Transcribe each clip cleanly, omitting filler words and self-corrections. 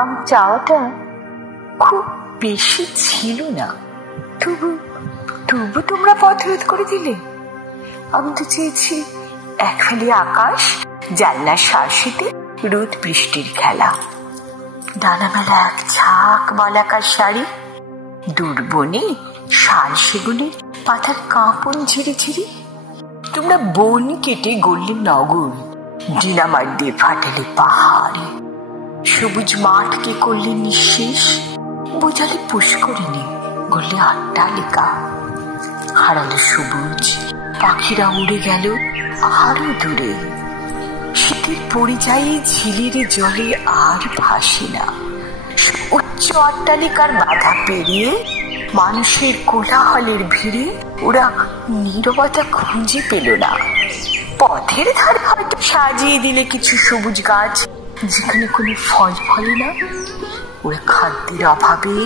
আমার চাওয়াটা খুব বেশি ছিল না, তবু তোমরা পথ রোধ করে দিলে। আমি তো চেয়েছি এক ফালি আকাশ, জানলার শাঁসিতে রোদ বৃষ্টির খেলা, ডানামেলা এক ঝাঁক মালাকার শাড়ি, দুর্বনে শাল সেগুনের পাতার কাঁপন ঝিরি ঝিরি। তোমরা বন কেটে গড়লে নগর, ডিনামার দিয়ে ফাটালে পাহাড়ে, সবুজ মাঠকে করলে নিঃশেষ, বোঝালে পুষ্করিণী, গড়লে অট্টালিকা। হারালো সবুজ, পাখিরা উড়ে গেল আরো দূরে, শীতের পরিযায়ী ঝিলির জলে আর ভাসে না। উচ্চ অট্টালিকার বাধা পেরিয়ে মানুষের কোলাহলের ভিড়ে ওরা নীরবতা খুঁজে পেল না। পথের ধারে হয়তো সাজিয়ে দিলে কিছু সবুজ গাছ, যেখানে কোনো ফল ফলে না। ওরা খাদ্যের অভাবে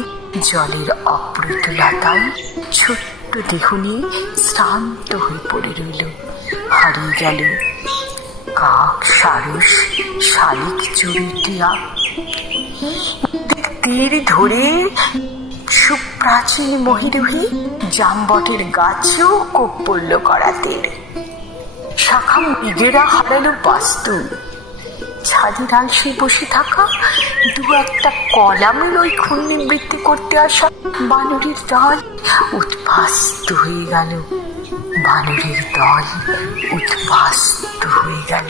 জলের অপ্রতুলতায় ছোট্ট দেহ নিয়ে শ্রান্ত হয়ে পড়ে রইল, হারিয়ে গেল। কাক, সারস, শালিক, চড়ুইটিয়া তীর ধরে সুপ্রাচীন মহিরুহে জামবটের গাছেও কোপ পড়ল করাতে। শাখা মৃগেরা হারালো বাস্তু, ছাদের আলসে বসে থাকা দু একটা কলামের ওই ক্ষুণ্ণবৃত্তি করতে আসা বানরের দল উদ্বাস্ত হয়ে গেল, বানরের দল উদ্বাস্ত হয়ে গেল।